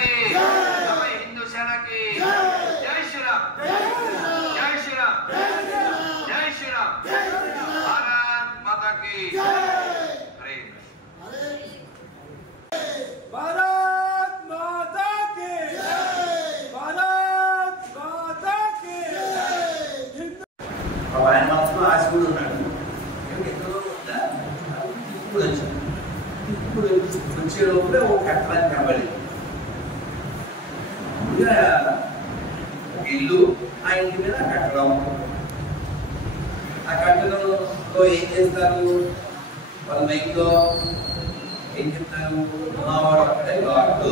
की नव हिंदू सेना की जय श्री राम जय श्री राम जय श्री राम भारत माता की हरे भारत माता की भारत माता की अब ఆయన మాత్రం ఆశీర్వాదం ఉన్నాడు ఇప్పుడు వచ్చే లోపలే ఒక కట్టడానికి కనబడింది ఇల్లు ఆ ఇంటి మీద కట్టడం ఆ కట్టడంలో ఏం చేస్తారు వాళ్ళ మైక్లో ఏం చెప్తారు మావాడు అక్కడే గాడు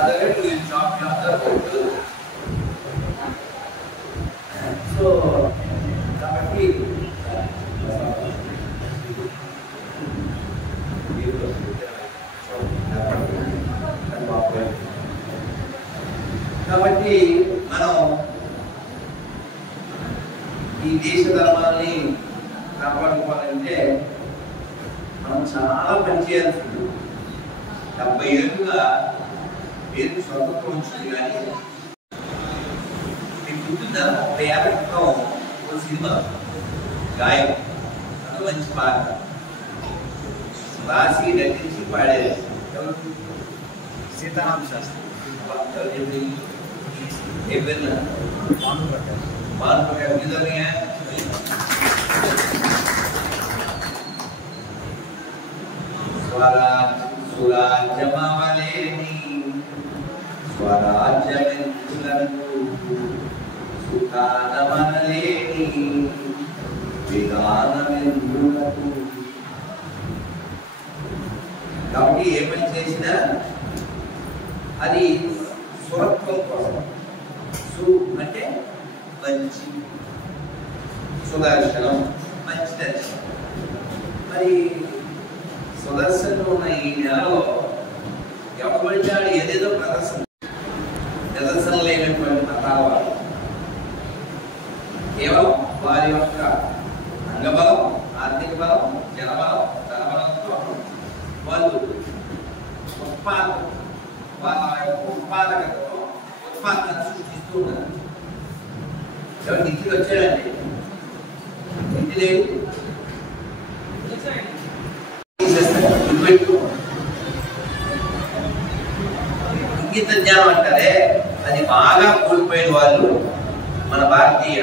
అదే షాప్ కొట్టు సో కాబట్టి కాబట్టి మనం ఈ దేశ ధర్మాన్ని కాపాడుకోవాలంటే మనం చాలా పని చేయాల్సి ఉంటుంది 70 ఏళ్ళుగా పేరు స్వతంత్రం వచ్చింది కానీ మీకు గుర్తుందా 30 ఏళ్ళ క్రితం ఒక సినిమా గాయం అది మంచి పాట రాసి నటించి పాడేది సీతారామ శాస్త్రి స్వరాజ్యమవలేని స్వరాజ్యమెందులకు సుఖానమనలేని విధానమెందులకు. కాబట్టి ఏ పని చేసినా అది సురత్వం కోసం. సు అంటే మంచి, సుదర్శనం మంచి దర్శనం. మరి సుదర్శనం ఉన్న ఈ నెలలో ఎవరు పడిచాడు ఏదేదో ప్రదర్శన లేనటువంటి మతాల వారు కేవలం వారి యొక్క అంగబలం, ఆర్థిక బలం, జనబలం, ధనబలంతో వాళ్ళు వాళ్ళ యొక్క ఉత్పాదకతతో ఉత్పాదన సృష్టిస్తూ ఉన్నారు. ఎవరికి ఇంటికి వచ్చాడండి ఇంటి లేదు ఇంగిత జ్ఞానం అంటారే అది బాగా కోల్పోయిన వాళ్ళు మన భారతీయ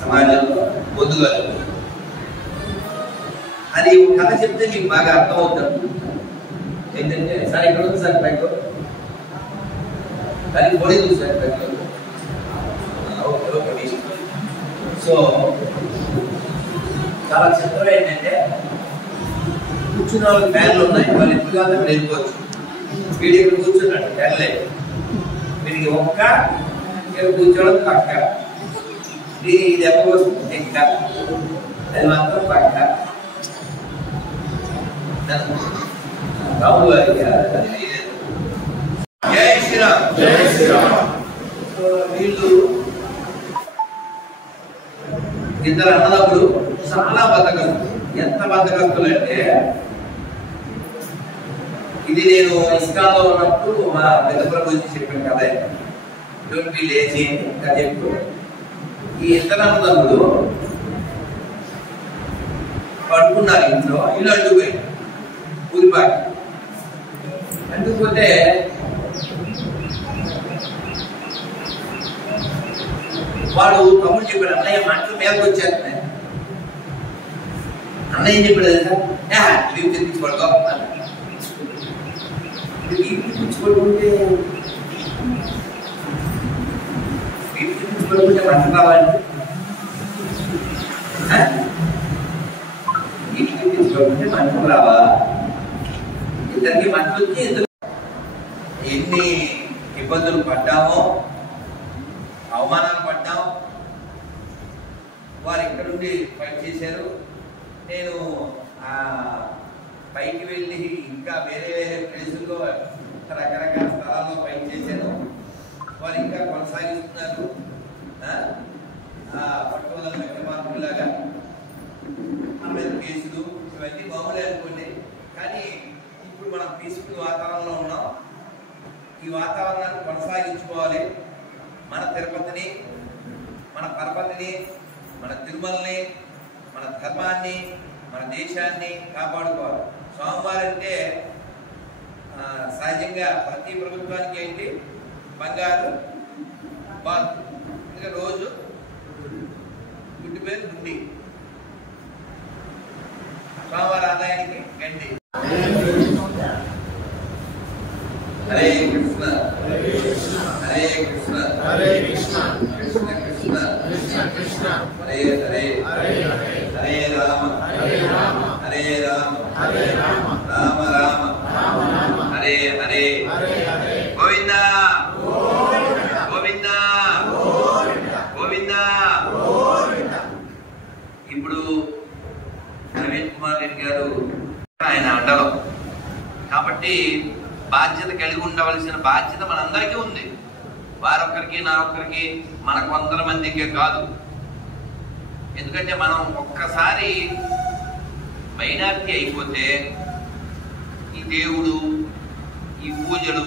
సమాజంలో పొందుగలరు. అది కథ చెప్తే మీకు బాగా అర్థమవుతుంది. ఏంటంటే సార్ ఇక్కడ ఉంది సార్ బ్యాగ్ కానీ పొడిదు సార్ బ్యాగ్. సో చాలా చిత్రం ఏంటంటే కూర్చున్న వాళ్ళకి ఫ్యాన్లు ఉన్నాయి, వాళ్ళు ఎప్పుడు కాదు వెళ్ళిపోవచ్చు. వీడు ఇక్కడ కూర్చున్నాడు ఫ్యాన్ లేదు, వీడికి ఒక్క ఇక్కడ కూర్చోవడం పక్క, ఇది ఎప్పుడు వస్తుంది ఎక్క, అది మాత్రం పక్క. రాహుల్ గారికి జై శ్రీరామ్ జై శ్రీరామ్. వీళ్ళు ఇద్దరు అన్నదమ్ములు చాలా బతకస్తులు. ఎంత బతకస్తులు అంటే ఇది నేను ఇస్కాన్లో ఉన్నప్పుడు మా పెద్దపురం గురించి చెప్పాను కదా, ఇటువంటి లేచి ఇంకా చెప్పు. ఈ ఇద్దరు అన్నదమ్ములు పడుకున్నారు ఇంట్లో, ఇల్లు అడ్డుపోయి ఊరిపాకి అడ్డుపోతే వాడు తమ్ముడు చెప్పాడు, అన్నయ్య మంటలు మీదకి వచ్చేస్తున్నాయి. అన్నయ్య చెప్పాడు కదా ఇవి తెప్పించుకోడుకో, తెప్పించుకోడుకుంటే మంటలు కావాలంటే ఇంటికి తెప్పించుకోడుకుంటే మంటలు రావా? ఇద్దరికి మంటలు వచ్చి ఎన్ని ఇబ్బందులు పడ్డామో, అవమానాలు పడ్డాం. వారు ఇక్కడ నుండి ఫైట్ చేశారు. నేను పైకి వెళ్ళి ఇంకా వేరే వేరే ప్లేసుల్లో రకరకాల స్థలాల్లో ఫైట్ చేశాను. వారు ఇంకా కొనసాగిస్తున్నారు. పట్టుదల మన మీద కేసులు ఇవన్నీ మామూలే అనుకోండి. కానీ ఇప్పుడు మనం పీస్ఫుల్ వాతావరణంలో ఉన్నాం. ఈ వాతావరణాన్ని కొనసాగించుకోవాలి. మన తిరుపతిని, మన పరపతిని, మన తిరుమలని, మన ధర్మాన్ని, మన దేశాన్ని కాపాడుకోవాలి. స్వామివారు అంటే సహజంగా ప్రతి ప్రభుత్వానికి ఏంటి బంగారు బాత్, ఇంకా రోజు గుడ్డి పేరు గుడ్డి, స్వామివారి ఆదాయానికి గండి. హరే కృష్ణ హరే కృష్ణ కృష్ణ కృష్ణ హరే హరే హరే రామ హరే రామ రామ రామ హరే హరే గోవింద గోవింద గోవింద. ఇప్పుడు నవీన్ కుమార్ రెడ్డి గారు ఆయన అండలో కాబట్టి బాధ్యత కలిగి ఉండవలసిన బాధ్యత మనందరికీ ఉంది. వారొక్కరికి నా ఒక్కరికి మన 100 మందికే కాదు. ఎందుకంటే మనం ఒక్కసారి మైనారిటీ అయిపోతే ఈ దేవుడు, ఈ పూజలు,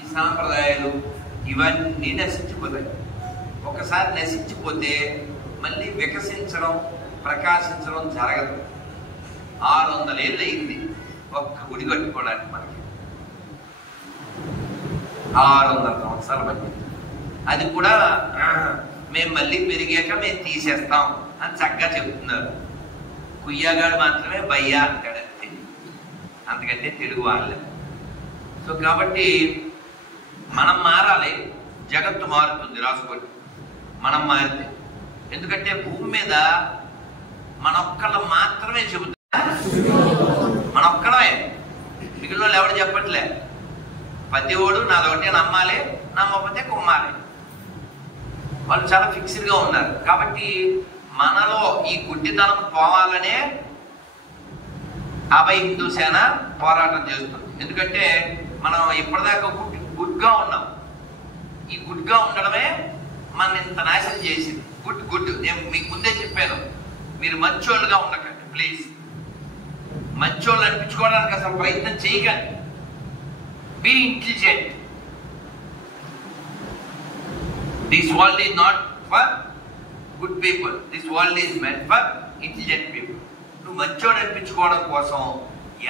ఈ సాంప్రదాయాలు ఇవన్నీ నశించిపోతాయి. ఒకసారి నశించిపోతే మళ్ళీ వికసించడం, ప్రకాశించడం జరగదు. 600 ఏళ్ళు అయింది ఒక్క గుడి కట్టుకోవడానికి. మనకి 600 సంవత్సరాల మధ్య అది కూడా మేము మళ్ళీ పెరిగాక మేము తీసేస్తాం అని చక్కగా చెబుతున్నారు. కుయ్యగాడు మాత్రమే బయ్యా అంటాడు అంతే, అంతకంటే తెలుగు వాళ్ళే. సో కాబట్టి మనం మారాలి, జగత్తు మారుతుంది. రాసుకోండి, మనం మారితే. ఎందుకంటే భూమి మీద మనొక్కళ్ళం మాత్రమే చెబుతాం, మనొక్కడమే, మిగిలిన వాళ్ళు ఎవరు చెప్పట్లే. ప్రతి ఓడు నాదొకటే నమ్మాలి, నమ్మకపోతే కుమ్మాలి. వాళ్ళు చాలా ఫిక్స్డ్గా ఉన్నారు. కాబట్టి మనలో ఈ గుడ్డితనం పోవాలనే అభయ హిందూ సేన పోరాటం చేస్తుంది. ఎందుకంటే మనం ఇప్పటిదాకా గుడ్గా ఉన్నాం. ఈ గుడ్గా ఉండడమే మన ఇంత నాశనం చేసింది. గుడ్ నేను మీకు ముందే చెప్పాను, మీరు మంచోళ్ళుగా ఉండకండి ప్లీజ్. మంచోళ్ళు అనిపించుకోవడానికి అసలు ప్రయత్నం చేయకండి. Be intelligent. This world is not for good people. This world is meant for intelligent people. నువ్వు మంచోడు అనిపించుకోవడం కోసం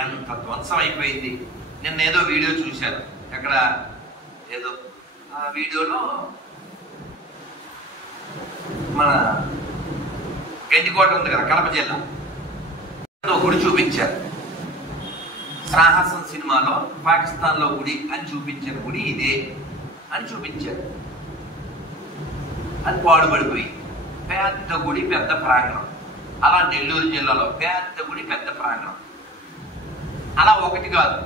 ఎంత ధ్వంసం అయిపోయింది. నిన్న ఏదో వీడియో చూశాను, అక్కడ ఏదో ఆ వీడియోలో మన గండికోట ఉంది కదా, కడప జిల్లా, గుడి చూపించారు. సాహసం సినిమాలో పాకిస్తాన్ లో గుడి అని చూపించిన గుడి ఇదే అని చూపించారు. అది పాడుపడిపోయి పెద్ద గుడి, పెద్ద ప్రాంగణం. అలా నెల్లూరు జిల్లాలో పెద్ద గుడి, పెద్ద ప్రాంగణం. అలా ఒకటి కాదు,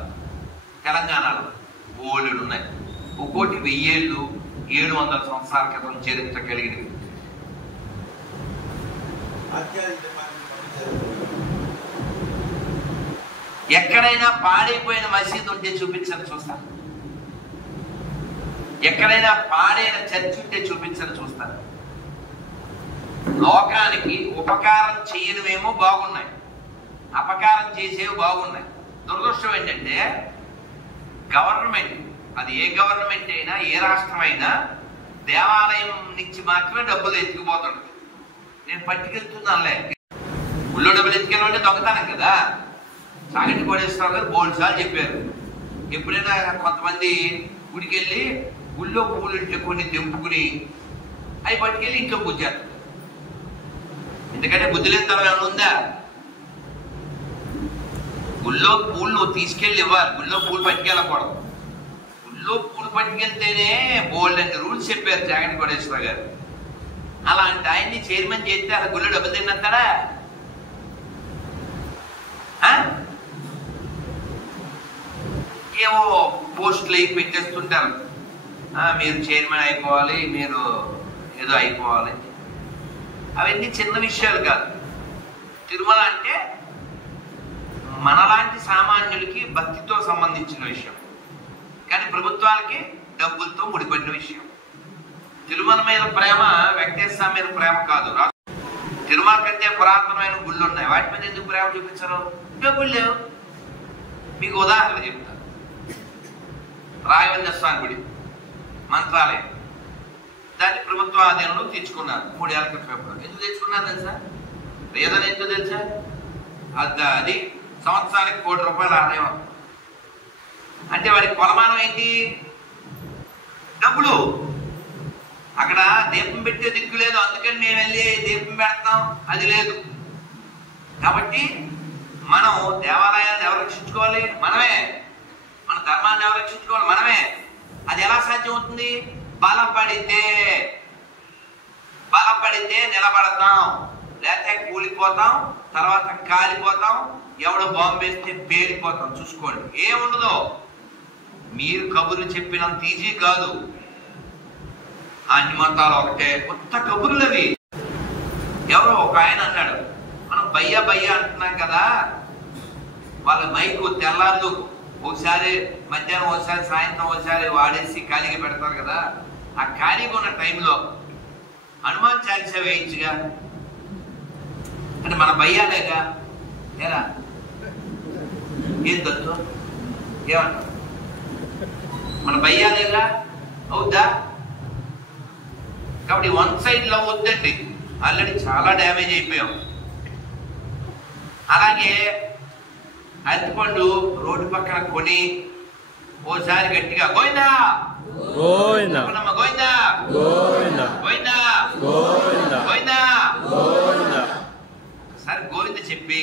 తెలంగాణలో బోలెడు ఉన్నాయి. ఒక్కోటి 1000 ఏళ్ళు, 700 సంవత్సరాల క్రితం చరిత్ర కలిగినవి. ఎక్కడైనా పాడైపోయిన మసీదు ఉంటే చూపించని చూస్తాను, ఎక్కడైనా పాడైన చర్చ్ ఉంటే చూపించని చూస్తాను. లోకానికి ఉపకారం చేయనివేమో బాగున్నాయి, అపకారం చేసేవి బాగున్నాయి. దురదృష్టం ఏంటంటే గవర్నమెంట్, అది ఏ గవర్నమెంట్ అయినా, ఏ రాష్ట్రం అయినా, దేవాలయం నుంచి మాత్రమే డబ్బులు ఎత్తుకుపోతుంది. నేను పట్టుకెళ్తున్నానులే, గుళ్ళో డబ్బులు ఎత్తుకెళ్ళమంటే దొంగతనం కదా. సాగంటి కోటేశ్వరరావు గారు బోల్డ్ సార్లు చెప్పారు, ఎప్పుడైనా కొంతమంది గుడికి వెళ్ళి గుళ్ళో పూలు ఇంట్లో కొన్ని తెంపుకుని అవి పట్టుకెళ్ళి ఇంట్లో పూజ చేస్తారు. ఎందుకంటే బుద్ధి లేని తరం ఏమైనా ఉందా? గుళ్ళో పూలు తీసుకెళ్ళి ఇవ్వాలి, గుళ్ళో పూలు పట్టుకెళ్ళకూడదు. గుళ్ళో పూలు పట్టుకెళ్తేనే బోల్డ్ అంటే రూల్స్ చెప్పారు సాగంటి కోటేశ్వరరావు గారు. అలాంటి ఆయన్ని చైర్మన్ చేస్తే అలా గుళ్ళో డబ్బులు తిన్నస్తాడా? ఏవో పోస్టులు అయి పెట్టేస్తుంటారు, మీరు చైర్మన్ అయిపోవాలి, మీరు ఏదో అయిపోవాలి. అవన్నీ చిన్న విషయాలు కాదు. తిరుమల అంటే మనలాంటి సామాన్యులకి భక్తితో సంబంధించిన విషయం, కానీ ప్రభుత్వాలకి డబ్బులతో ముడిపడిన విషయం. తిరుమల మీద ప్రేమ వెంకటేశ్వర స్వామి మీద ప్రేమ కాదు. తిరుమల కంటే పురాతనమైన గుళ్ళు ఉన్నాయి, వాటి మీద ఎందుకు ప్రేమ చూపించరు? డబ్బులు లేవు. మీకు ఉదాహరణ చెప్తాను. రాఘవేంద్ర స్వామి గుడి మంత్రాలయం, దాన్ని ప్రభుత్వ ఆధీనంలో తెచ్చుకున్నారు 3 ఏళ్ల క్రితం. ఎందుకు తెచ్చుకున్నారు తెలుసా? రీజన్ ఎందుకు తెలుసా? అది సంవత్సరానికి ₹1 ఆదాయం. అంటే వాడి కొలమానం ఏంటి? డబ్బులు. అక్కడ దీపం పెట్టే దిక్కు లేదు, అందుకని మేము వెళ్ళి దీపం పెడతాం అది లేదు. కాబట్టి మనం దేవాలయాన్ని ఎవరు రక్షించుకోవాలి? మనమే. మన ధర్మాన్ని ఎవరు రక్షించుకోవాలి? మనమే. అది ఎలా సాధ్యం అవుతుంది? బలపడితే నిలబడతాం, లేకపోతే కూలిపోతాం, తర్వాత కాలిపోతాం, ఎవడో బాంబు వేస్తే పేలిపోతాం. చూసుకోండి, ఏముండదు. మీరు కబుర్లు చెప్పినంత ఈజీ కాదు. అన్ని మతాలు ఒకటే, కొత్త కబుర్లు అవి. ఎవరో ఒక ఆయన అన్నాడు, మనం బయ్యా అంటున్నాం కదా, వాళ్ళ మైకు తెల్లార్లు ఒకసారి, మధ్యాహ్నం ఒకసారి, సాయంత్రం ఒకసారి వాడేసి ఖాళీగా పెడతారు కదా. ఆ ఖాళీగా ఉన్న టైంలో హనుమాన్ చాలీసా వేయించుగా అంటే మన బయ్యాలేగా. ఏరా ఏం దత్తు ఏమంటారు? మన బయ్యాలేగా అవుద్దా? కాబట్టి వన్ సైడ్ లవ్ వద్దండి, ఆల్రెడీ చాలా డ్యామేజ్ అయిపోయాం. అలాగే అరటిపండు రోడ్డు పక్కన కొని ఓసారి గట్టిగా గోయిందా గోయిందా గోయిందా గోయిందా గోయిందా సరే గోవింద చెప్పి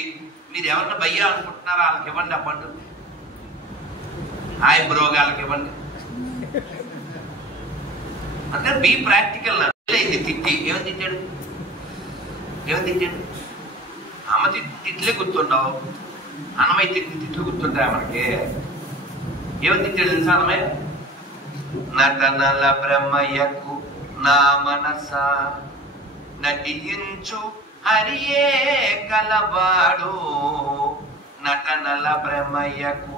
మీరు ఎవరిని భయ్యా అనుకుంటున్నారో వాళ్ళకి ఇవ్వండి ఆ పండు. హాయ్ బ్రో వాళ్ళకి ఇవ్వండి. అంటే బీ ప్రాక్టికల్. తిట్టి ఏమని తిట్టాడు? అమ్మ తిట్లే గుర్తుండవు, అన్నమయ్య తిట్లు గుర్తుంటాయి మనకి. ఏమని తిట్టాడు తెలుసా? అన్నమయ్య నటనల బ్రహ్మయ్యకు నా మనస నటించు హరియే కలవాడు, నటనల బ్రహ్మయ్యకు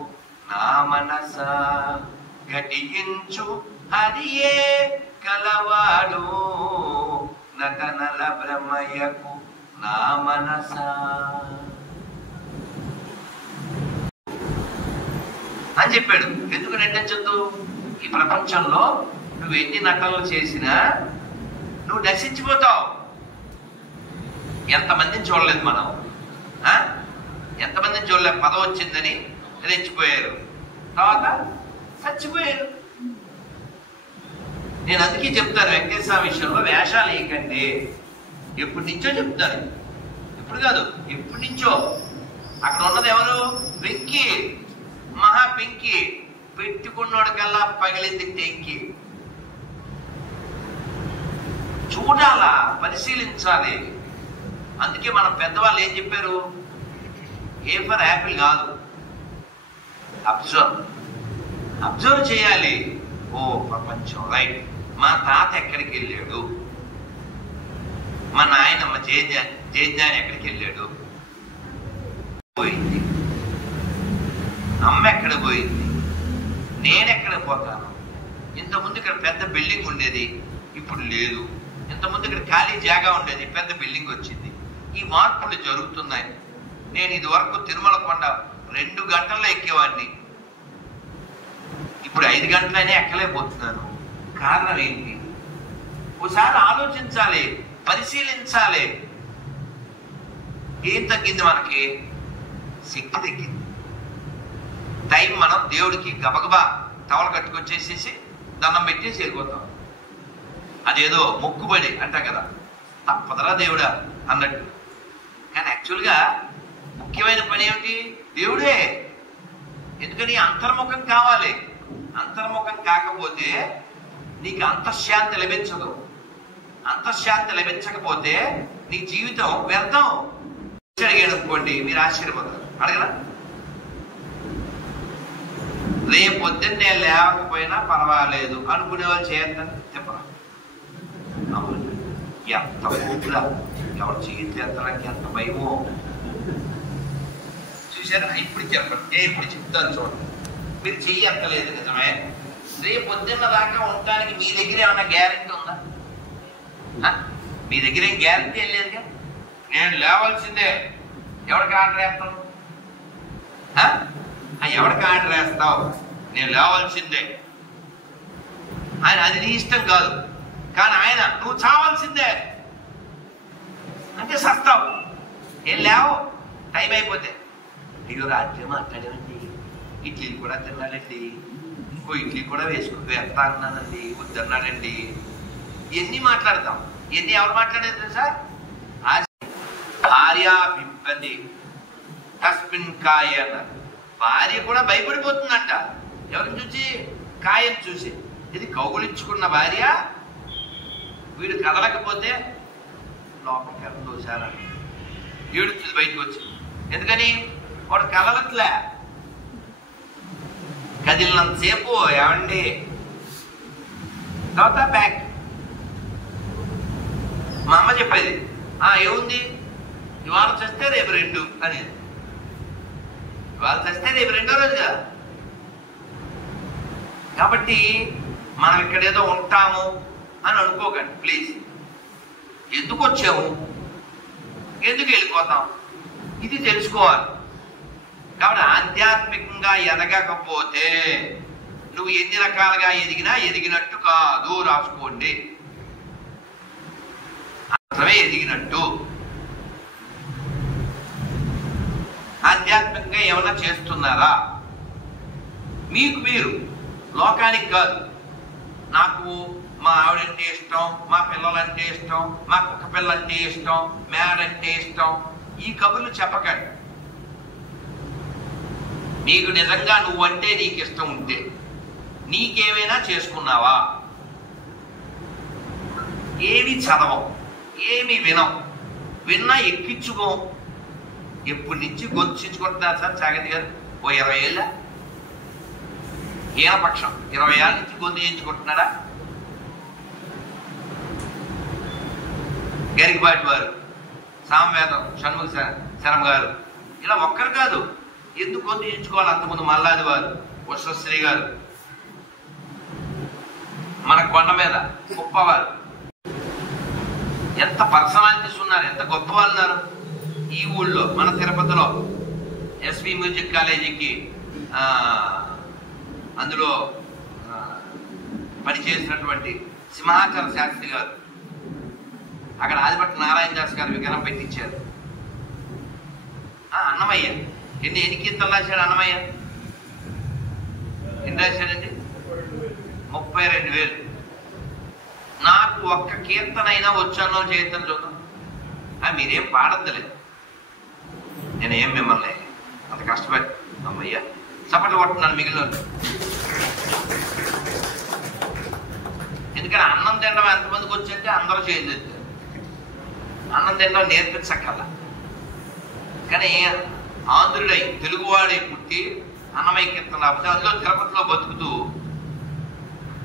నా మనస ఘటించు హరియే కలవాడు, నటనల బ్రహ్మయ్యకు నా మనస. అని చెప్పాడు. ఎందుకు నటించొద్దు? ఈ ప్రపంచంలో నువ్వు ఎన్ని నటనలు చేసినా నువ్వు నశించిపోతావు. ఎంతమందిని చూడలేదు మనం, ఎంతమందిని చూడలేదు. పదవి వచ్చిందని రెచ్చిపోయారు, తర్వాత చచ్చిపోయారు. నేను అందుకే చెప్తాను, వెంకటేశ్వర విషయంలో వేషాలు వేయకండి. ఎప్పటి నుంచో చెప్తాను, ఇప్పుడు కాదు, ఎప్పటి నుంచో. అక్కడ ఉన్నది ఎవరు? వెంకీ, మహా పెంకి. పెట్టుకున్నోడికల్లా పగిలింది టెంకి. చూడాలా, పరిశీలించాలి. అందుకే మన పెద్దవాళ్ళు ఏం చెప్పారు? ఏ ఫర్ యాపిల్ కాదు, అబ్జర్వ్ చేయాలి. ఓ ప్రపంచం రైట్. మా తాత ఎక్కడికి వెళ్ళాడు, మా నాయనమ్మ జయజ్ఞాని ఎక్కడికి వెళ్ళాడు, పోయింది. అమ్మ ఎక్కడ పోయింది, నేనెక్కడ పోతాను. ఇంతకుముందు ఇక్కడ పెద్ద బిల్డింగ్ ఉండేది, ఇప్పుడు లేదు. ఇంతకుముందు ఇక్కడ ఖాళీ జాగా ఉండేది, పెద్ద బిల్డింగ్ వచ్చింది. ఈ మార్పులు జరుగుతున్నాయి. నేను ఇది వరకు తిరుమల కొండ 2 గంటల్లో ఎక్కేవాడిని, ఇప్పుడు 5 గంటలనే ఎక్కలేకపోతున్నాను. కారణం ఏంటి? ఒకసారి ఆలోచించాలి, పరిశీలించాలి. ఏం తగ్గింది మనకి? శక్తి తగ్గింది. టైం మనం దేవుడికి గబగబా టవల్ కట్టుకొచ్చేసేసి దండం పెట్టేసి వెళ్ళిపోతాం. అదేదో మొక్కుబడి అంట కదా, తప్పదరా దేవుడా అన్నట్టు. కానీ యాక్చువల్గా ముఖ్యమైన పని ఏమిటి? దేవుడే. ఎందుకని? అంతర్ముఖం కావాలి. అంతర్ముఖం కాకపోతే నీకు అంతఃశాంతి లభించదు. అంతఃశాంతి లభించకపోతే నీ జీవితం వ్యర్థం. అడిగాడు అనుకోండి, మీరు ఆశ్చర్యపోతారు. అడగరా? రేపు పొద్దున్నే లేవకపోయినా పర్వాలేదు అనుకునే వాళ్ళు చేద్దాం చెప్పరా? అవును, ఎంత ఊపిరా, ఎవరు చేతి ఎత్తడానికి ఎంత భయమో చూసారా? ఇప్పుడు చెప్పండి, ఇప్పుడు చెప్తాను చూడండి. మీరు చెయ్యి ఎత్తలేదు నిజమే, రేపు పొద్దున్న దాకా ఉండటానికి మీ దగ్గర ఏమన్నా గ్యారెంటీ ఉందా? మీ దగ్గర ఏం గ్యారెంటీ లేదుగా. నేను లేవాల్సిందే. ఎవరికి ఆర్డర్ వేస్తావు? ఎవరికి ఆర్డర్ వేస్తావు? నేను లేవాల్సిందే. ఆయన అది నీ ఇష్టం కాదు, కానీ ఆయన నువ్వు చావాల్సిందే అంటే సస్తావు. ఏం లేవు, టైం అయిపోతే అయ్యో రాత్రి మాట్లాడానండి, ఇడ్లీలు కూడా తిన్నాడండి, ఇంకో ఇడ్లీ కూడా వేస్తా అన్నానండి, వద్దన్నాడండి. ఎన్ని మాట్లాడతాం, ఎన్ని ఎవరు మాట్లాడేది సార్? భార్య బింపది తస్మిన్ కాయ అన్నారు. భార్య కూడా భయపడిపోతుందంట. ఎవరిని చూసి? కాయని చూసి. ఇది కౌగులించుకున్న భార్య వీడు కదలకపోతే లోపలికి వెళ్ళదోశారని ఏడుస్తుంది బయటకు వచ్చి. ఎందుకని? వాడు కదలట్లే. కదిలినంతసేపు ఏమండి తర్వాత బ్యాక్. మా అమ్మ చెప్పేది ఏముంది, ఇవాళ చేస్తే రేపు 2 అనేది. ఇవాళ చేస్తే రేపు 2వ రోజు కదా. కాబట్టి మనం ఇక్కడ ఏదో ఉంటాము అని అనుకోకండి ప్లీజ్. ఎందుకు వచ్చాము, ఎందుకు వెళ్ళిపోతాం, ఇది తెలుసుకోవాలి. కాబట్టి ఆధ్యాత్మికంగా ఎదగకపోతే నువ్వు ఎన్ని రకాలుగా ఎదిగినా ఎదిగినట్టు కాదు. రాసుకోండి, అసలే ఎదిగినట్టు. ఆధ్యాత్మికంగా ఏమన్నా చేస్తున్నారా? మీకు మీరు, లోకానికి కాదు. నాకు మా ఆవిడంటే ఇష్టం, మా పిల్లలంటే ఇష్టం, మా కుక్క పిల్లంటే ఇష్టం, మేడంటే ఇష్టం, ఈ కబుర్లు చెప్పకండి. నీకు నిజంగా నువ్వంటే నీకు ఇష్టం ఉంటే నీకేమైనా చేసుకున్నావా? ఏమి చదవం, ఏమి వినం, విన్నా ఎక్కించుకో. ఎప్పటి నుంచి గొంతుకుంటున్నారు సార్ జాగ్రత్త గారు? ఓ 20 ఏళ్ళ హీనపక్షం 20 ఏళ్ళ నుంచి గొంతు చేయించుకుంటున్నారా? గరికపాటి వారు, సామవేదం షణ్ముఖ శరం గారు, ఇలా ఒక్కరు కాదు. ఎందుకు గొంతు చేయించుకోవాలి? అంతకుముందు మల్లాది వారు, విశ్వశ్రీ గారు, మన కొండ మీద గొప్పవారు, ఎంత పర్సనాలిటీస్ ఉన్నారు, ఎంత గొప్ప వాళ్ళు ఉన్నారు. ఈ ఊళ్ళో మన తిరుపతిలో ఎస్వి మ్యూజిక్ కాలేజీకి అందులో పనిచేసినటువంటి సింహాచల శాస్త్రి గారు, అక్కడ ఆదిపట్ల నారాయణ దాస్ గారు విగ్రహం పెట్టించారు. అన్నమయ్య ఎన్ని కీర్తనలు రాశాడు అన్నమయ్య? ఎన్ని రాశాడండి? 32,000. నాకు ఒక్క కీర్తన అయినా వచ్చానో చేతన చూద్దాం. మీరేం పాడద్దులేదు, నేనేం మిమ్మల్ని అంత కష్టపడి అమ్మయ్య చప్పట్లు కొట్టున్నాను మిగిలిన. ఎందుకని అన్నం తినడం ఎంతమందికి వచ్చింటే అందరూ చేయలేదు. అన్నం తినడం నేర్పించక్కర్లా. కానీ ఆంధ్రుడై తెలుగువాడై పుట్టి అన్నమయ్య కీర్తన రాకపోతే అందులో తిరుపతిలో బతుకుతూ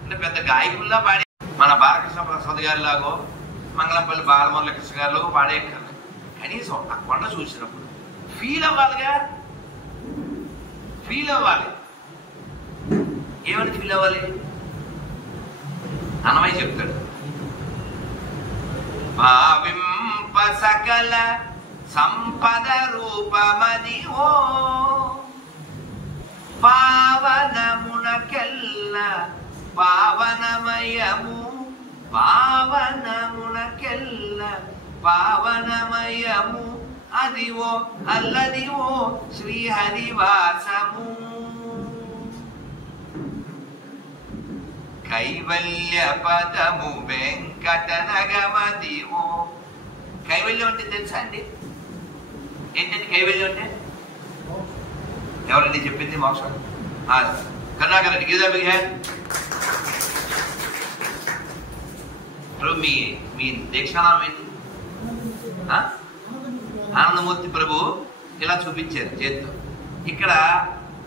అంటే పెద్ద గాయకుల్లా పాడే మన బాలకృష్ణ ప్రసాద్ గారి లాగో మంగళంపల్లి బాలమురళకృష్ణ గారిలో పాడేయక్కర్లేదు. కనీసం ఆ కొండ చూసినప్పుడు ఫీల్ అవ్వాలిగా, ఫీల్ అవ్వాలి. ఏమని ఫీల్ అవ్వాలి? అన్నమయ్య చెప్తాడు, భావింప సకల సంపద రూపమది ఓ పావనమునకెల్ల పావనమయము, పావనమునకెల్ల పావనమయము, అదివో అల్లదివో శ్రీహరివాసము. కైవల్య పదము వెంకటనగమదివో. కైవల్యం అంటే తెలుసా అండి? ఏంటండి కైవల్యం అంటే? ఎవరండి చెప్పింది? మోక్షం. Karunakar give them big hand. ఇప్పుడు మీ దీక్షానామం ఏంటి? ఆనందమూర్తి ప్రభు ఇలా చూపించారు చేతితో. ఇక్కడ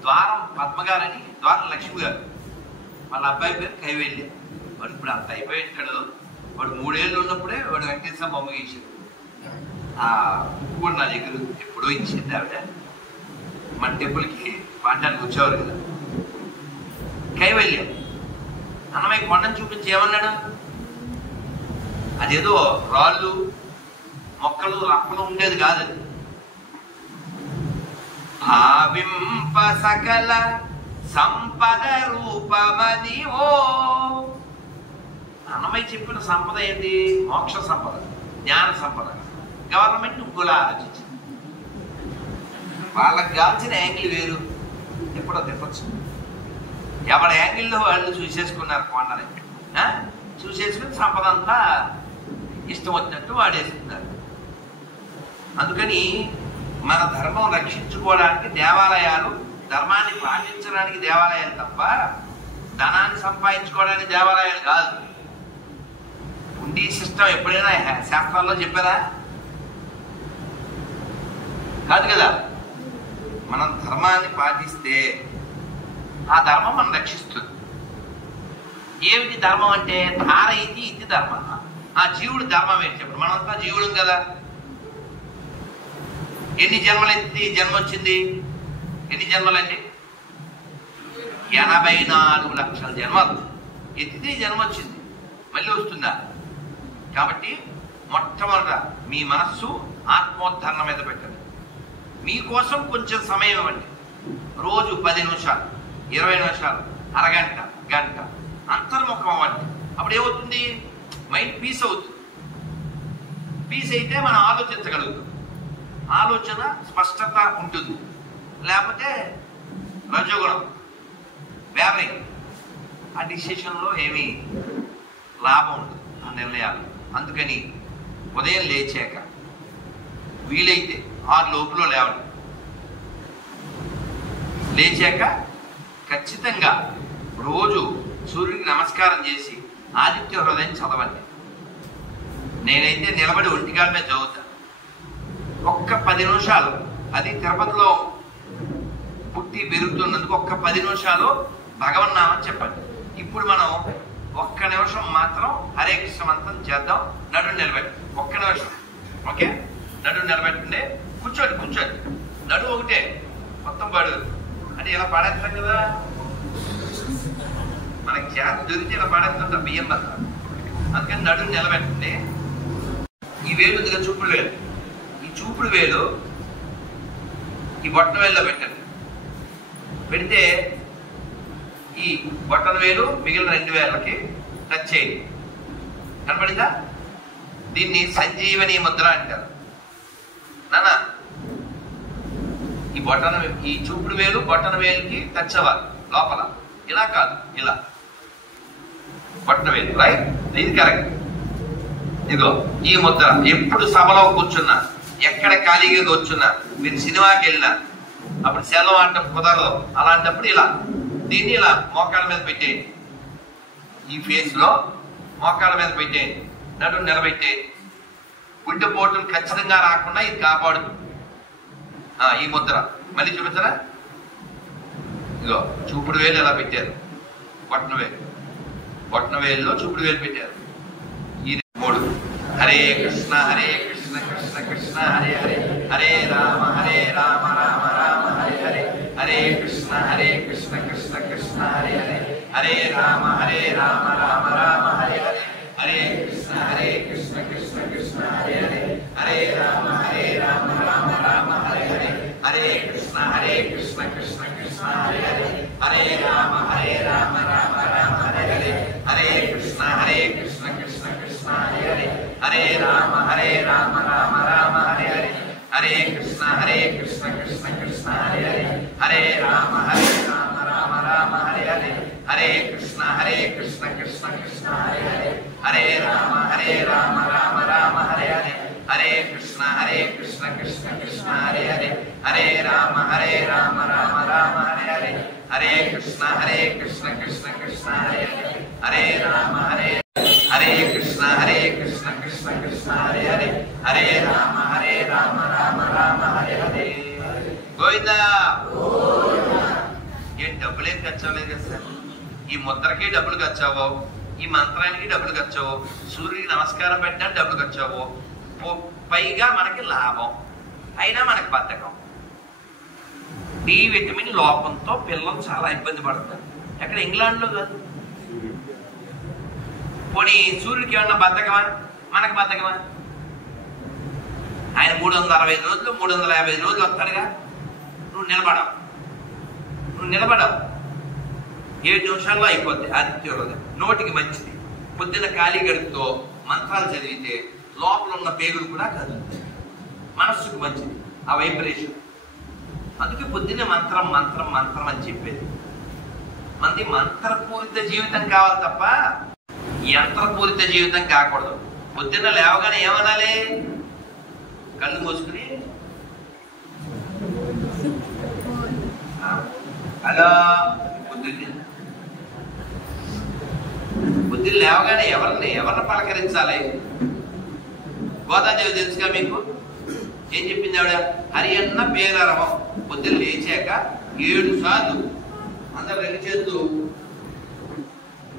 ద్వారం పద్మగారని, ద్వారం లక్ష్మి గారు, వాళ్ళ అబ్బాయి పేరు కైవల్యం. వాడు ఇప్పుడు అంత అయిపోయి ఉంటాడు. వాడు 3 ఏళ్ళు ఉన్నప్పుడే వాడు వెంకటేశ్వర బొమ్మ గీసాడు. ఆ బుక్ కూడా నా దగ్గర ఎప్పుడో ఇచ్చింది ఆవిడ. మన టెంపుల్కి పాఠానికి వచ్చేవారు కదా. కైవల్యం అన్నమయ్య కొండను చూపించి ఏమన్నాడు? అదేదో రాళ్ళు మొక్కలు రప్పలు ఉండేది కాదు. భావింప సకల సంపద రూపమది ఓ అన్నమయ్య చెప్పిన సంపద ఏంటి? మోక్ష సంపద, జ్ఞాన సంపద. గవర్నమెంట్ ఇంకోలా ఆలోచించింది. వాళ్ళకి కాల్చిన యాంగిల్ వేరు, ఎప్పుడో తిప్పచ్చు. ఎవరి యాంగిల్లో వాళ్ళు చూసేసుకున్నారు కొండని. చూసేసుకుని సంపద అంతా ఇష్టం వచ్చినట్టు వాడేసుకున్నారు. అందుకని మన ధర్మం రక్షించుకోవడానికి దేవాలయాలు, ధర్మాన్ని పాటించడానికి దేవాలయాలు తప్ప ధనాన్ని సంపాదించుకోవడానికి దేవాలయాలు కాదు. ఉండి సిస్టమ్ ఎప్పుడైనా శాస్త్రాల్లో చెప్పారా? కాదు కదా. మనం ధర్మాన్ని పాటిస్తే ఆ ధర్మం మనం రక్షిస్తుంది. ఏమిటి ధర్మం అంటే? ధార ఇది ఇది ధర్మం. ఆ జీవుడు ధర్మం ఏంటి చెప్పండి? మనంతా జీవులం కదా. ఎన్ని జన్మలు ఎత్తి జన్మ వచ్చింది? ఎన్ని జన్మలండి? 84 లక్షల జన్మలు ఎత్తితే జన్మ వచ్చింది. మళ్ళీ వస్తుందా? కాబట్టి మొట్టమొదట మీ మనస్సు ఆత్మోద్ధరణ మీద పెట్టండి. మీకోసం కొంచెం సమయం ఇవ్వండి. రోజు 10 నిమిషాలు, 20 నిమిషాలు, అరగంట, గంట అంతర్ముఖం అవ్వండి. అప్పుడు ఏమవుతుంది? మైండ్ పీస్ అవుతుంది. పీస్ అయితే మనం ఆలోచించగలుగుతాం. ఆలోచన స్పష్టత ఉంటుంది. లేకపోతే రజోగుణం, వ్యాపరింగ్, ఆ డిసిషన్లో ఏమీ లాభం ఉండదు, ఆ నిర్ణయాలు. అందుకని ఉదయం లేచాక వీలైతే 6 లోపులో లేవండి. లేచాక ఖచ్చితంగా రోజు సూర్యుడికి నమస్కారం చేసి ఆదిత్య హృదయం చదవండి. నేనైతే నిలబడి ఒంటికాల మీద చదువుతాను. ఒక్క 10 నిమిషాలు, అది తిరుపతిలో పుట్టి పెరుగుతున్నందుకు ఒక్క 10 నిమిషాలు భగవన్నామని చెప్పండి. ఇప్పుడు మనం ఒక్క నిమిషం మాత్రం హరే కృష్ణ మంత్రం చేద్దాం. నడు నిలబెట్టి ఒక్క నిమిషం. ఓకే, నడు నిలబెట్టండి. కూర్చోండి, కూర్చోండి. నడు ఒకటే, మొత్తం పాడు అంటే ఇలా పాడేస్తాం కదా. మనకి చేత దొరికితే ఇలా పాడేస్తుంటాం బియ్యం బద్ద. అందుకని నడు నిలబెట్టండి. ఈ వేలు ఉంది కదా, చూపుడు వేలు. ఈ చూపుడు వేలు ఈ బొట్టన వేలులో పెట్టండి. పెడితే ఈ బొట్టన వేలు మిగిలిన 2 వేలకి టచ్ చేయండి. కనపడిందా? దీన్ని సంజీవని ముద్ర అంటారు. నాన్న, ఈ చూపుడు వేలు బొట్టన వేలుకి టచ్ అవ్వాలి లోపల. ఇలా కాదు, ఇలా బొట్టన వేలు. రైట్, ఇది కరెక్ట్. ఇదిగో ఈ ముద్ర. ఎప్పుడు సభలో కూర్చున్నా, ఎక్కడ ఖాళీగా కూర్చున్నా, మీరు సినిమాకి వెళ్ళినా, అప్పుడు సెలవు ఆడటం కుదరదు. అలాంటప్పుడు ఇలా దీన్ని ఇలా మోకాళ్ళ మీద పెట్టేయండి. ఈ ఫేస్ లో మోకాళ్ళ మీద పెట్టేయండి. నడు నిలబెట్టేయండి. గుండెపోటులు ఖచ్చితంగా రాకుండా ఇది కాపాడుతుంది. ఈ ముద్ర మళ్ళీ చూపించరా? ఇదిగో చూపుడు వేలు ఎలా పెట్టారు, బొట్టన వేలు, బొట్టన వేలులో చూపుడు వేలు పెట్టారు. ఈ 3. హరే కృష్ణ హరే కృష్ణ కృష్ణ కృష్ణ హరే హరే, హరే రామ రామ రామ హరే హరే, హరే కృష్ణ కృష్ణ కృష్ణ హరే హరే, హరే రామ రామ రామ హరే హరే, హరే కృష్ణ కృష్ణ కృష్ణ హరే హరే, హరే రామ రామ రామ హరే హరే, హరే కృష్ణ కృష్ణ కృష్ణ హరే హరే, హరే రామ రామ రామ హరే హరే, హరే కృష్ణ కృష్ణ కృష్ణ హరే హరే, హరే రామ రామ రామ హరే హరే, హరే కృష్ణ కృష్ణ కృష్ణ హరే హరే, హరే రామ రామ రామ హరే హరే, హరే కృష్ణ కృష్ణ కృష్ణ హరే హరే, హరే రామ రామ రామ హరే హరే, హరే కృష్ణ కృష్ణ కృష్ణ కృష్ణ హరే హరే, హరే రామ రామ హరే హరే, హరే కృష్ణ కృష్ణ కృష్ణ కృష్ణ హరే హరే, హరే రామ హరే కృష్ణ కృష్ణ కృష్ణ హరే హరే, హరే రామ రామ హరే హరే. గోవిందా. ఏం డబ్బులేం ఖర్చు అవ్వలేదు కదా సార్. ఈ ముద్రకి డబ్బులు ఖర్చావో, ఈ మంత్రానికి డబ్బులు ఖర్చావో, సూర్యుడికి నమస్కారం పెట్టడానికి డబ్బులు ఖర్చావో, పైగా మనకి లాభం. అయినా మనకి బద్ధకం. డి విటమిన్ లోపంతో పిల్లలు చాలా ఇబ్బంది పడతారు. ఎక్కడ? ఇంగ్లాండ్లో కాదు. పోనీ సూర్యుడికి ఏమన్నా బద్ధకమా? మనకు బద్ధకమా? ఆయన 365 రోజులు 350 రోజులు వస్తాడుగా. నువ్వు నిలబడవు. 7 నిమిషాల్లో అయిపోద్ది ఆదిత్య హృదయం. నోటికి మంచిది, పొద్దున్న ఖాళీ గడుపుతో మంత్రాలు చదివితే లోపల ఉన్న పేగులు కూడా కదులుతాయి, మనస్సుకు మంచిది ఆ వైబ్రేషన్. అందుకే పొద్దున్నే మంత్రం మంత్రం మంత్రం అని చెప్పేది. మనది మంత్రపూరిత జీవితం కావాలి తప్ప యంత్రపూరిత జీవితం కాకూడదు. పొద్దున్న లేవగానే ఏమనాలి? కళ్ళు మూసుకుని అలా పొద్దున్న లేవగానే ఎవరిని పలకరించాలి? గోదాదేవి తెలుసుగా మీకు? ఏం చెప్పింది ఆవిడ? హరి అన్న పేరరవం. పొద్దున్న లేచాక 7 సార్లు అందరు 2 చేతులు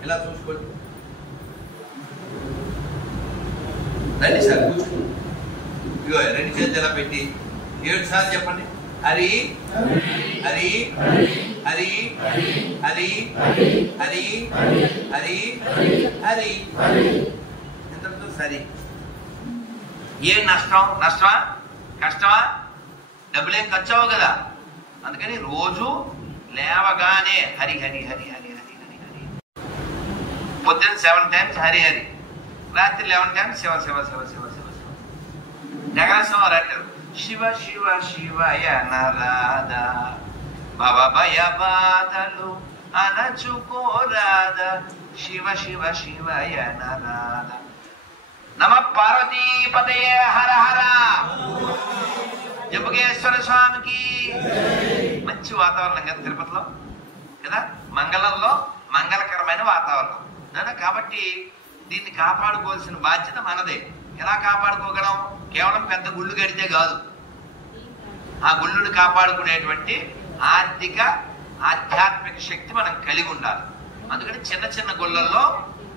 ఇలా చూసుకోండి, రండి సార్ కూర్చుని, ఇగో 2 చేతులు ఇలా పెట్టి 7 సార్లు చెప్పండి. హరి హరి హరి హరి హరి హరి హరి. ఎంతతో సరి? ఏం నష్టమా కష్టమా? డబ్బులేం ఖర్చు అవ్వవు కదా. అందుకని రోజు లేవగానే హరి హరి హరి హరి హరి హరి హరి. పొద్దున్న 7 times హరి హరి, రాత్రి 11 times శివ శివ శివ శివ శివ శివ. జగన్నాథస్వామి అంటారు శివ శివ శివయ నరాధ భవ భయ బాధలు అణచుకోరాధ శివ శివ శివయ నరాధ. నమ పార్వతీపతయే హర హర. జంబుకేశ్వర స్వామికి. మంచి వాతావరణం కదా తిరుపతిలో కదా, మంగళంలో మంగళకరమైన వాతావరణం. కాబట్టి దీన్ని కాపాడుకోవాల్సిన బాధ్యత మనదే. ఎలా కాపాడుకోగలం? కేవలం పెద్ద గుళ్ళు కడితే కాదు, ఆ గుళ్ళుని కాపాడుకునేటువంటి ఆర్థిక ఆధ్యాత్మిక శక్తి మనం కలిగి ఉండాలి. అందుకని చిన్న చిన్న గుళ్ళల్లో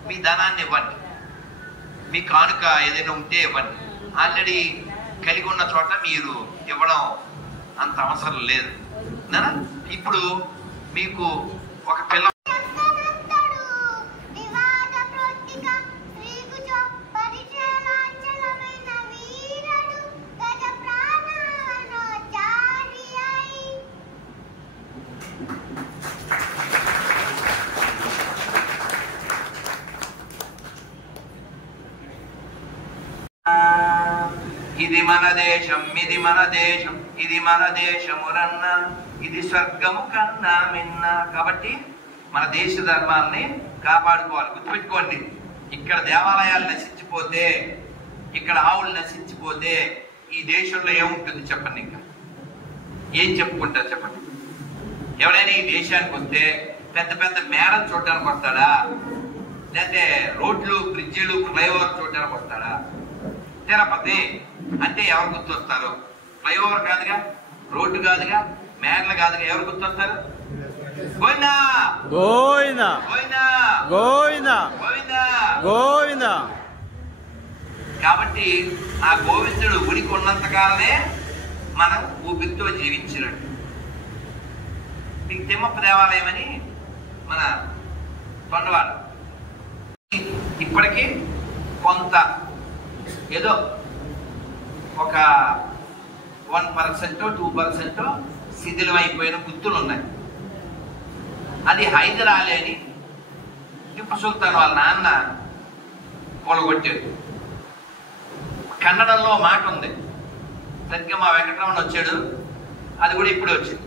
మీ ధనాన్ని ఇవ్వండి, మీ కానుక ఏదైనా ఉంటే ఇవ్వండి. ఆల్రెడీ కలిగి ఉన్న చోట మీరు ఇవ్వడం అంత అవసరం లేదు. ఇప్పుడు మీకు ఒక పిల్ల ఇది మన దేశం, ఇది మన దేశం, ఇది మన దేశమురన్న, ఇది స్వర్గము కన్నా మిన్న. కాబట్టి మన దేశ ధర్మాన్ని కాపాడుకోవాలి. గుర్తుపెట్టుకోండి, ఇక్కడ దేవాలయాలు నశించిపోతే, ఇక్కడ ఆవులు నశించిపోతే ఈ దేశంలో ఏముంటుంది చెప్పండి? ఇంకా ఏం చెప్పుకుంటారు చెప్పండి? ఎవరైనా ఈ దేశానికి వస్తే పెద్ద పెద్ద మేడలు చూడడానికి వస్తాడా? లేకపోతే రోడ్లు, బ్రిడ్జిలు, ఫ్లైఓవర్ చూడడానికి వస్తాడా? తిరుపతి అంటే ఎవరు గుర్తొస్తారు? ఫ్లైఓవర్ కాదుగా, రోడ్డు కాదుగా, మేడలు కాదుగా, ఎవరు గుర్తొస్తారు? గోవిందా గోవిందా గోవిందా గోవిందా గోవిందా గోవిందా. కాబట్టి ఆ గోవిందుడు గుడికి ఉన్నంత కాలమే మనం ఊపిరితో జీవించినట్టు. మీకు తిమ్మప్ప దేవాలయం అని మన తొండవాడు ఇప్పటికీ కొంత ఏదో ఒక 1% 2% శిథిలమైపోయిన గుర్తులు ఉన్నాయి. అది హైదరాలీ అని టిప్పు సుల్తాన్ వాళ్ళ నాన్న కూలగొట్టాడు. కన్నడంలో మాట ఉంది, సరిగ్గా మా వెంకటరమణ వచ్చాడు, అది కూడా ఇప్పుడు వచ్చింది.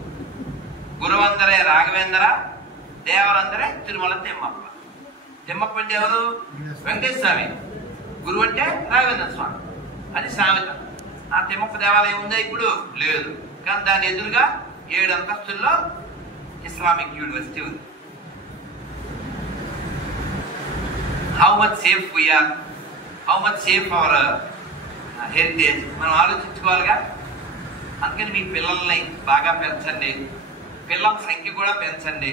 గురువందరే రాఘవేంద్ర, దేవరందరే తిరుమల తిమ్మప్ప. తిమ్మప్ప అంటే ఎవరు? వెంకటేశ్వర స్వామి. గురువు అంటే రాఘవేంద్ర స్వామి. అది సామెత. ఆ తిమ్మప్ప దేవాలయం ఉందా? ఇప్పుడు లేదు. కానీ దాని ఎదురుగా 7 అంతస్తుల్లో ఇస్లామిక్ యూనివర్సిటీ ఉంది. How much safe we are, how much safe our heritage మనం ఆలోచించుకోవాలిగా. అందుకని మీ పిల్లల్ని బాగా పెంచండి, పిల్లల సంఖ్య కూడా పెంచండి,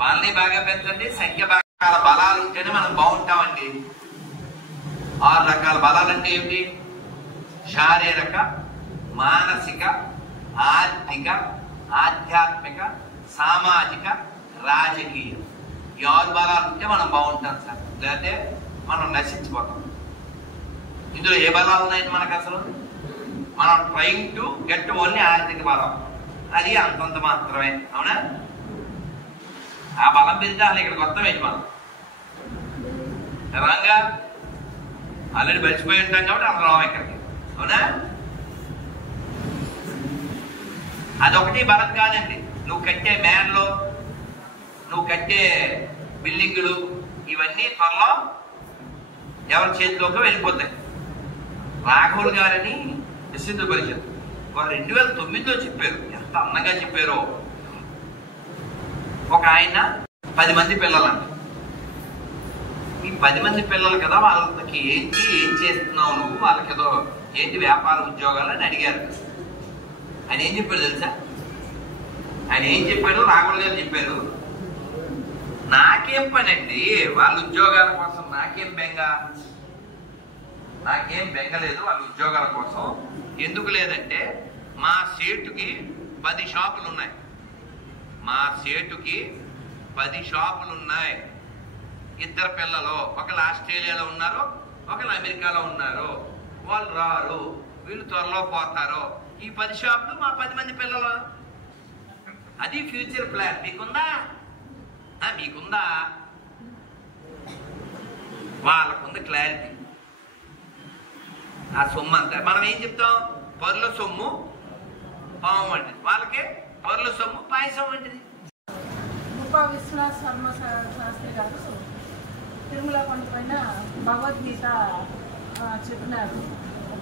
వాళ్ళని బాగా పెంచండి. సంఖ్య రకాల బలాలు ఉంటేనే మనం బాగుంటామండి. 6 రకాల బలాలు అంటే ఏమిటి? శారీరక, మానసిక, ఆర్థిక, ఆధ్యాత్మిక, సామాజిక, రాజకీయ. ఈ 6 బలాలు ఉంటే మనం బాగుంటాం సార్, లేకపోతే మనం నశించిపోతాం. ఇందులో ఏ బలాలు ఉన్నాయండి మనకు? అసలు మనం ట్రైంగ్ టు గెట్ ఓన్లీ ఆర్థిక బలం, అది అంతంత మాత్రమే. అవునా? ఆ బలం పెరిగితే అసలు ఇక్కడికి వస్తామేంటి మనం? రాంగా ఆల్రెడీ బలిసిపోయి ఉంటాం కాబట్టి అలా రావు ఇక్కడికి. అవునా? అదొకటి బలం కాదండి. నువ్వు కట్టే మ్యాన్లు, నువ్వు కట్టే బిల్డింగులు ఇవన్నీ త్వరలో ఎవరి చేతిలోకి వెళ్ళిపోతాయి. రాఘవులు గారని హిందూ పరిషత్ వారు 2009లో చెప్పారు. ఎంత అందంగా చెప్పారో. ఒక ఆయన 10 మంది పిల్లలంట. ఈ 10 మంది పిల్లలు కదా, వాళ్ళకి ఏం చేస్తున్నావు నువ్వు, వాళ్ళకి ఏదో ఏంటి వ్యాపార ఉద్యోగాలు అని అడిగారు. ఆయన ఏం చెప్పాడు తెలుసా? ఆయన ఏం చెప్పాడు? రాఘవులు గారు చెప్పారు, నాకేం పని అండి వాళ్ళ ఉద్యోగాల కోసం, నాకేం బెంగలేదు వాళ్ళ ఉద్యోగాల కోసం. ఎందుకు లేదంటే మా సేటుకి 10 షాపులు ఉన్నాయి. మా సేటుకి 10 షాపులు ఉన్నాయి. 2 పిల్లలు, ఒకళ్ళు ఆస్ట్రేలియాలో ఉన్నారు, ఒకళ్ళు అమెరికాలో ఉన్నారు. వాళ్ళు రారు, వీళ్ళు త్వరలో పోతారు. ఈ 10 షాపులు మా 10 మంది పిల్లలు. అది ఫ్యూచర్ ప్లాన్. మీకుందా? మీకుందా? వాళ్ళకుంది క్లారిటీ. ఆ సొమ్ము అంతా మనం ఏం చెప్తాం? పరుల సొమ్ము పాము వంటిది, వాళ్ళకి పరుల సొమ్ము పాయసం వంటిది. ఉపా విశ్వనాథ్ శర్మ శాస్త్రి గారు తిరుమల కొండ పైన భగవద్గీత చెప్పినారు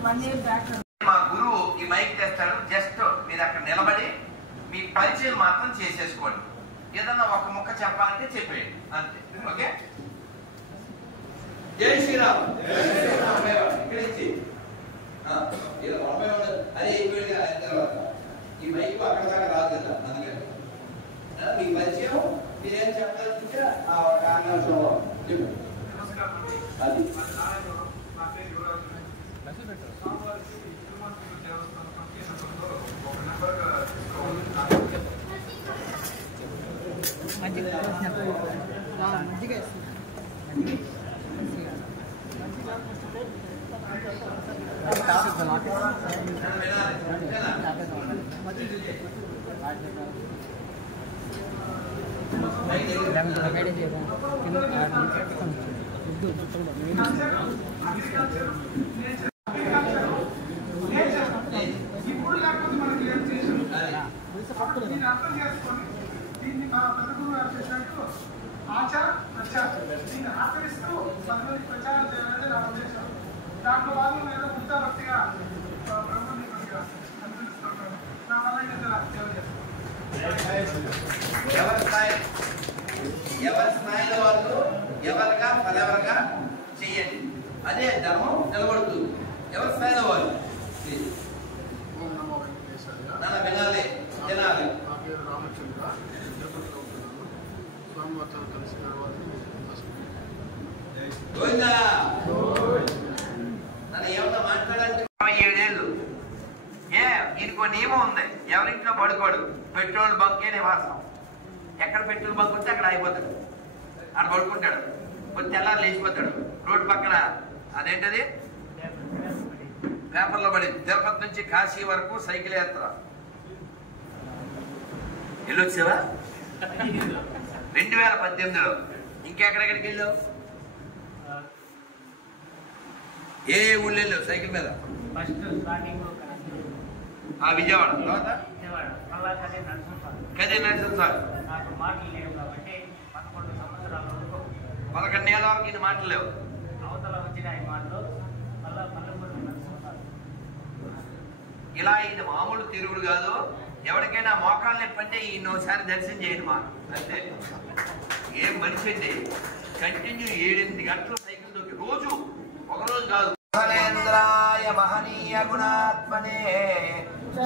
1 year బ్యాక్. మా గురువు ఈ మైక్ తెస్తాడు. జస్ట్ మీరు అక్కడ నిలబడి మీ పరిచయం మాత్రం చేసేసుకోండి. ఏదన్నా ఒక ముక్క చెప్పాలంటే చెప్పేయండి అంతే. ఓకే? జై శ్రీరామ్. ఇక్కడ ఇచ్చి అదే అయిపోయింది తర్వాత ఈ మైక్ అక్కడ దాకా రాదు కదా. అందుకని మీ పరిచయం మీరేం చెప్పాలంటే చెప్పు. అది దీన్ని మా పదకొండు చేసినట్టు ఆచార దీన్ని ఆచరిస్తూ 10 మంది ప్రచారం చేయాలనేది నా ఉద్దేశం. దాంట్లో భాగంగా ఏదో వృత్తాభక్తిగా బ్రహ్మని కొద్దిగా అనుసరిస్తున్నాను. నా వల్ల సేవ చేస్తాను. ఎవరి స్థాయిలో వాళ్ళు ఎవరిగా పదెవరగా చెయ్యండి. అదే ధర్మం నిలబడుతుంది. ఎవరి స్థాయిలో వాళ్ళు వినాలి తినాలి. నా పేరు రామచంద్ర, తిరుపతిలో ఉంటున్నాను. స్వామివారితో కలిసిన తర్వాత నన్ను ఏమన్నా మాట్లాడాలంటే 27 ఏళ్ళు. దీనికి నియమం ఉంది. ఎవరింట్లో పడుకోడు. పెట్రోల్ బంకే నివాసం. ఎక్కడ పెట్రోల్ బంక్ ఉంటే అక్కడ అయిపోతాడు. అక్కడ పడుకుంటాడు. కొంచెం తెల్లారు లేచిపోతాడు. రోడ్డు పక్కన అదేంటది పేపర్లో పడింది. తిరుపతి నుంచి కాశీ వరకు సైకిల్ యాత్ర. వెళ్ళొచ్చావా? 2018లో. ఇంకెక్కడెక్కడికి వెళ్ళావు? ఏ ఊళ్ళో వెళ్ళావు సైకిల్ మీద? విజయవాడ. తర్వాత కదే నరసింహ సార్ 11 ఏళ్ళ వరకు ఈయన మాటలు లేవు. ఇలా ఈయన మామూలు తిరుగుడు కాదు. ఎవరికైనా మోకాలు నొప్పంటే ఈయన ఒకసారి దర్శనం చేయండి మా అంతే. ఏం మనిషి అండి. కంటిన్యూ 7-8 గంటలు సైకిల్ తోటి రోజు, ఒకరోజు కాదు. మహేంద్రాయ మహనీయ గుణాత్మనే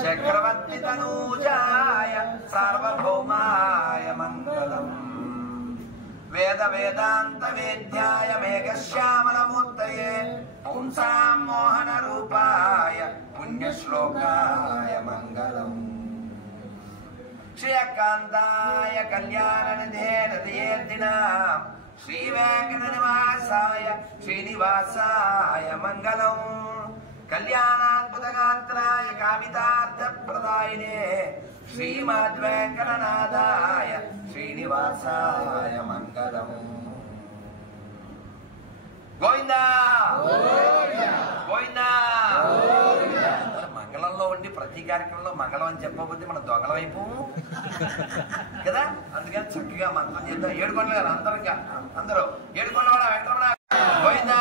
చక్రవర్తి తనూజాయ సార్వభౌమాయ మంగళం. వేద వేదాంత వేద్యాయ మేఘశ్యామలమూర్తయే పుంసాం మోహన రూపాయ పుణ్యశ్లోకాయ మంగళం. శ్రీయకాంతాయ కళ్యాణనిధే నదయేర్దినాం శ్రీ వెంకట నివాసాయ శ్రీనివాసాయ మంగళం. కళ్యాణాద్భుతగాత్రాయ కామితార్థప్రదాయినే శ్రీమద్వేంకటనాథాయ శ్రీనివాసాయ మంగళం. కార్యక్రమంలో మంగళం అని చెప్పకపోతే మనం దొంగల వైపు కదా. అందుకని చక్కగా మంత్రం చేద్దాం. ఏడుకొండలు గారు అందరూ ఏడుకొండల వాడ వెంకటరమణ గోవిందా.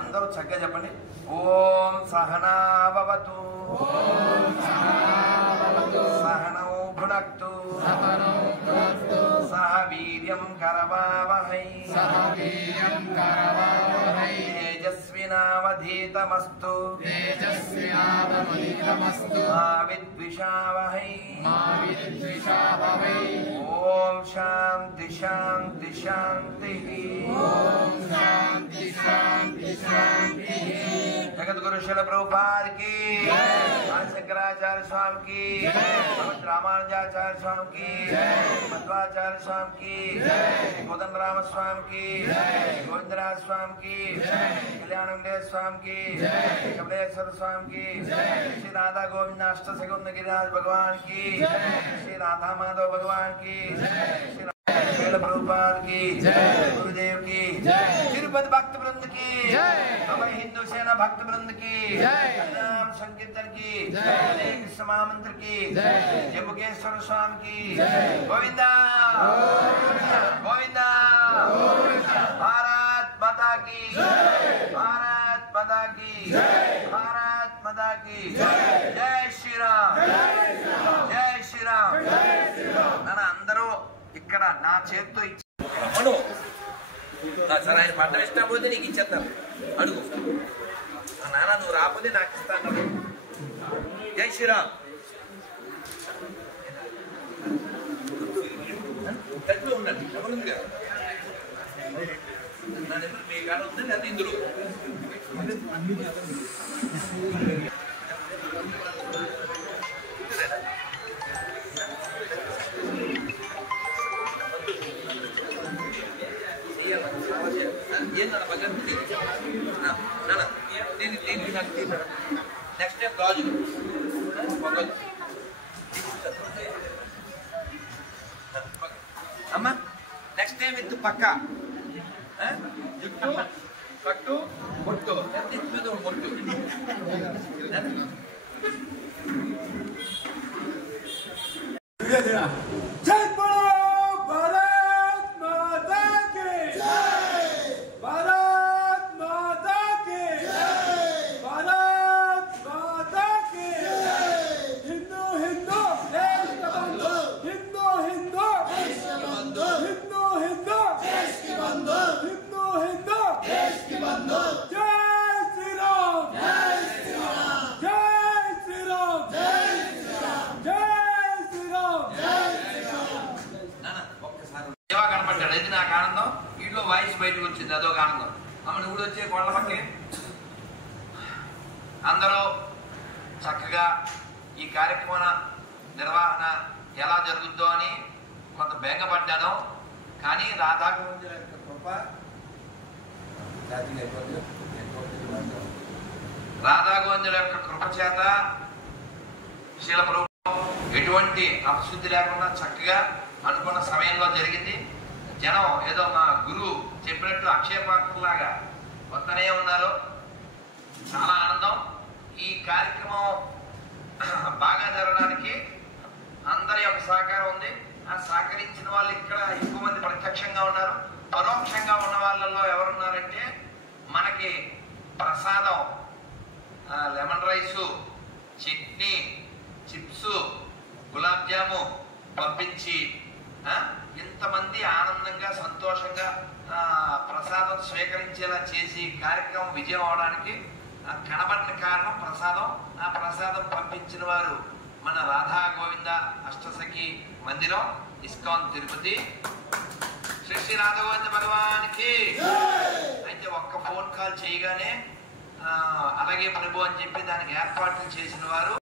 అందరూ చక్కగా చెప్పండి. ఓం సహనా భవతు సహనౌ భునక్తు సహ వీర్యం కరవావహై తేజస్వినావధీతమస్తు మా విద్విషావహై. ఓం శాంతి శాంతి శాంతి. జగద్గురు శిల ప్రభుపాద్ కి, శంకరాచార్య స్వామి కి, భగవద్ రామానుజాచార్య స్వామి కి, మధ్వాచార్య స్వామి కి, కోదండ రామస్వామి కి, గోవిందరాజ స్వామి కి, కళ్యాణ వెంకటేశ్వర స్వామి కి, కపిలేశ్వర స్వామి కి, శ్రీ రాధా గోవింద అష్ట సగుంద గిరిరాజ్ భగవాన్ కి, శ్రీ రాధా మాధవ భగవాన్ కి, శ్రీ ప్రభుపాద్ की, गुरुदेव की, तिरुपति भक्त वृंद की, हमारे हिंदू सेना भक्त वृंद की, नाम संकीर्तन की, हरे कृष्ण महामंत्र की, जम्बुकेश्वर स्वामी की, गोविंदा गोविंदा. भारत माता की, भारत माता की, भारत माता की. जय श्री राम, जय श्री राम. नाना अंदरू ఇక్కడ నా చేతితో ఇచ్చాను. సరే ఆయన పడ్డం ఇష్టం పోతే నీకు ఇచ్చేస్తాను. అడుగు నాన్న, నువ్వు రాకపోతే నాకు ఇస్తాను. జై శ్రీరామ్. గదిలో ఉండండి, ఉంది కదా నా నెంబర్ మీ కాడ ఉందండి. అది ఇందులో నెక్స్ట్ టైం రాజు అమ్మా, నెక్స్ట్ టైం ఎత్తు పక్క జుట్టు పట్టు పొట్టు ఎత్తు పొట్టు. జై బోలో భారత్ మాతా కి జై. భారత్ మాతా కి జై. భారత్ మాతా కి జై. హిందూ హిందూ దేశ బంధు. హిందూ హిందూ దేశ బంధు. హిందూ హిందూ దేశ బంధు. హిందూ హిందూ దేశ బంధు. జై శ్రీరామ్, జై శ్రీరామ్, జై శ్రీరామ్, జై శ్రీరామ్, జై శ్రీరామ్, జై శ్రీరామ్. ఒక్కసారి దేవా కనపడ్డాడు. అది నాకు ఆనందం. ఇంట్లో వాయిస్ బయటకు వచ్చింది, అదొక ఆనందం. అమ్మని ఊడు వచ్చే కొండ పక్కే అందరూ చక్కగా ఈ కార్యక్రమ నిర్వహణ ఎలా జరుగుద్దో అని కొంత బెంగపడ్డాను. కానీ రాధాగోవిందుల యొక్క కృప, రాధాగోవిందుల యొక్క కృప చేత శీల ప్రభు ఎటువంటి అపశుద్ధి లేకుండా చక్కగా అనుకున్న సమయంలో జరిగింది. జనం ఏదో మా గురువు చెప్పినట్టు అక్షయపాత్రలాగా వస్తూనే ఉన్నారు. చాలా ఆనందం. ఈ కార్యక్రమం బాగా జరగడానికి అందరి యొక్క సహకారం ఉంది. ఆ సహకరించిన వాళ్ళు ఇక్కడ ఎక్కువ మంది ప్రత్యక్షంగా ఉన్నారు. పరోక్షంగా ఉన్న వాళ్ళల్లో ఎవరున్నారంటే మనకి ప్రసాదం, lemon rice, chutney, chips, gulab jamun పంపించి ఇంతమంది ఆనందంగా సంతోషంగా ప్రసాదం స్వీకరించేలా చేసి కార్యక్రమం విజయం అవడానికి కనబడిన కారణం ప్రసాదం. ఆ ప్రసాదం పంపించిన వారు మన రాధా గోవింద అష్టసఖి మందిరం, ఇస్కాన్ తిరుపతి, శ్రీ శ్రీ రాధా గోవింద భగవానికి. అయితే ఒక్క ఫోన్ కాల్ చేయగానే అలాగే ప్రభు అని చెప్పి దానికి ఏర్పాట్లు చేసిన వారు